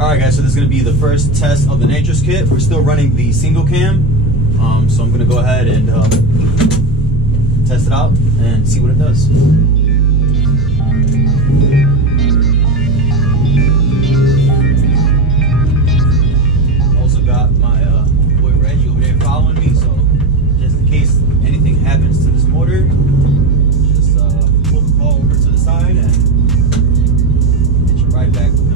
Alright guys, so this is going to be the first test of the Nitrous Kit. We're still running the single cam, so I'm going to go ahead and test it out and see what it does. Also got my boy Reggie over there following me, so just in case anything happens to this motor, just pull the car over to the side and get you right back with him.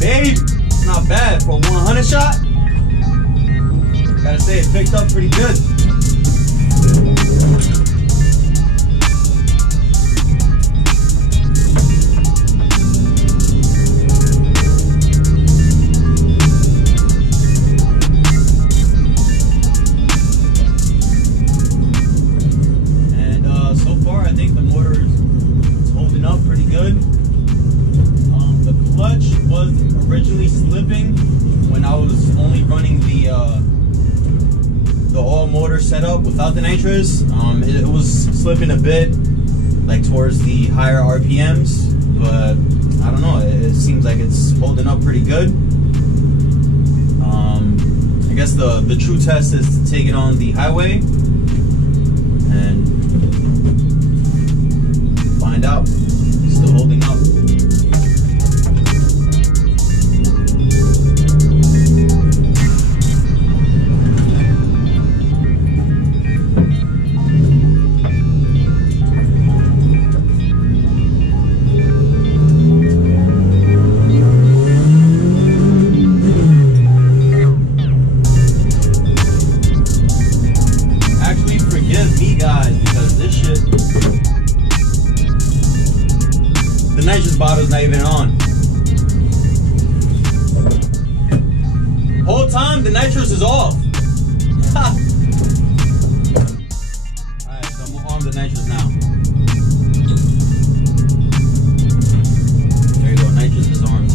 Babe, not bad for a 100 shot. Gotta say, it picked up pretty good. And so far, I think the motor is holding up pretty good. The clutch was originally slipping when I was only running the all motor setup without the nitrous. It was slipping a bit, like towards the higher RPMs, but I don't know, it seems like it's holding up pretty good. I guess the true test is to take it on the highway and find out. It's still holding up. The nitrous bottle's not even on. Whole time the nitrous is off. Alright, so I'm on the nitrous now. There you go, nitrous is armed.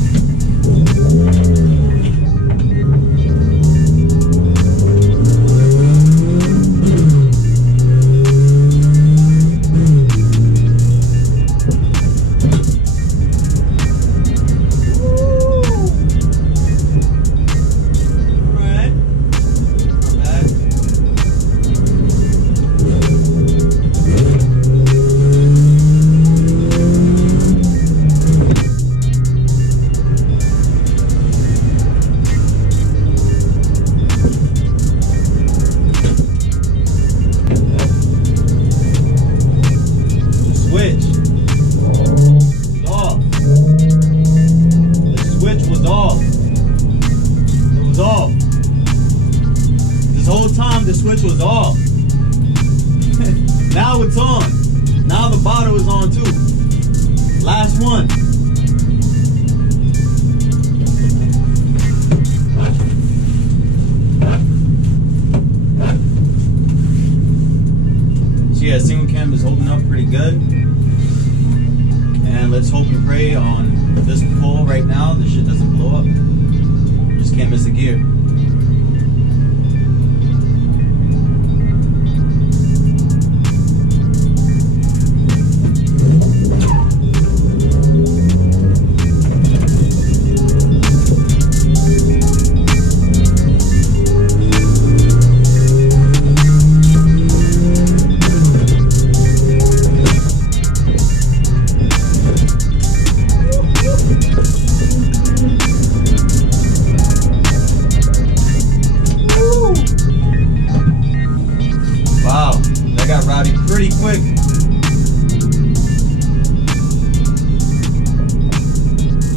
The switch was off. Now it's on. Now the bottle is on too. Last one. So yeah, single cam is holding up pretty good. And let's hope and pray on this pull right now this shit doesn't blow up. Just can't miss a gear. Got rowdy pretty quick.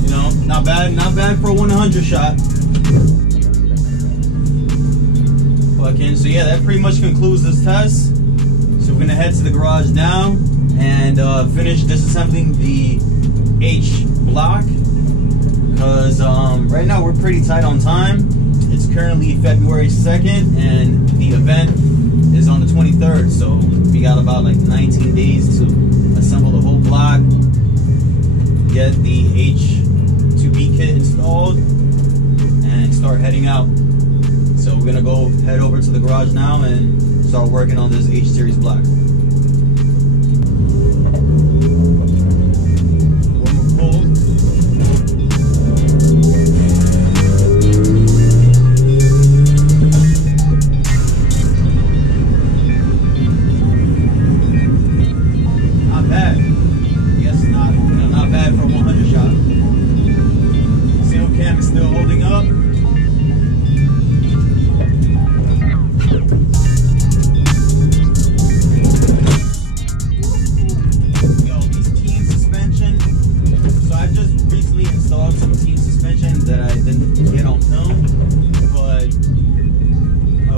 You know, not bad for a 100 shot. Fucking, so yeah, that pretty much concludes this test. So we're gonna head to the garage now and finish disassembling the H block, because right now we're pretty tight on time. It's currently February 2nd and the event is on the 23rd, so we got about like 19 days to assemble the whole block. get the H2B kit installed and start heading out. So we're gonna go head over to the garage now and start working on this H series block.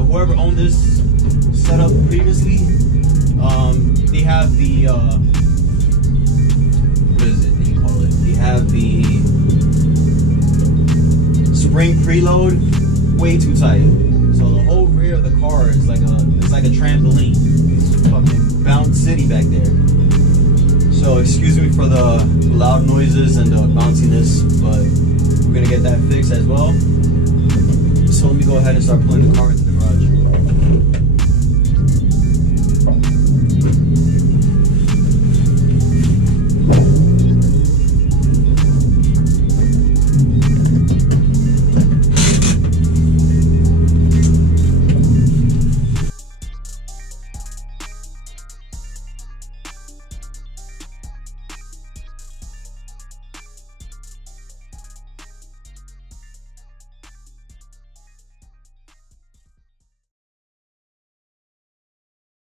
Whoever owned this setup previously, they have the what is it you call it? They have the spring preload way too tight, so the whole rear of the car is like a trampoline. It's fucking Bounce City back there. So excuse me for the loud noises and the bounciness, but we're gonna get that fixed as well. So let me go ahead and start pulling the car into the garage.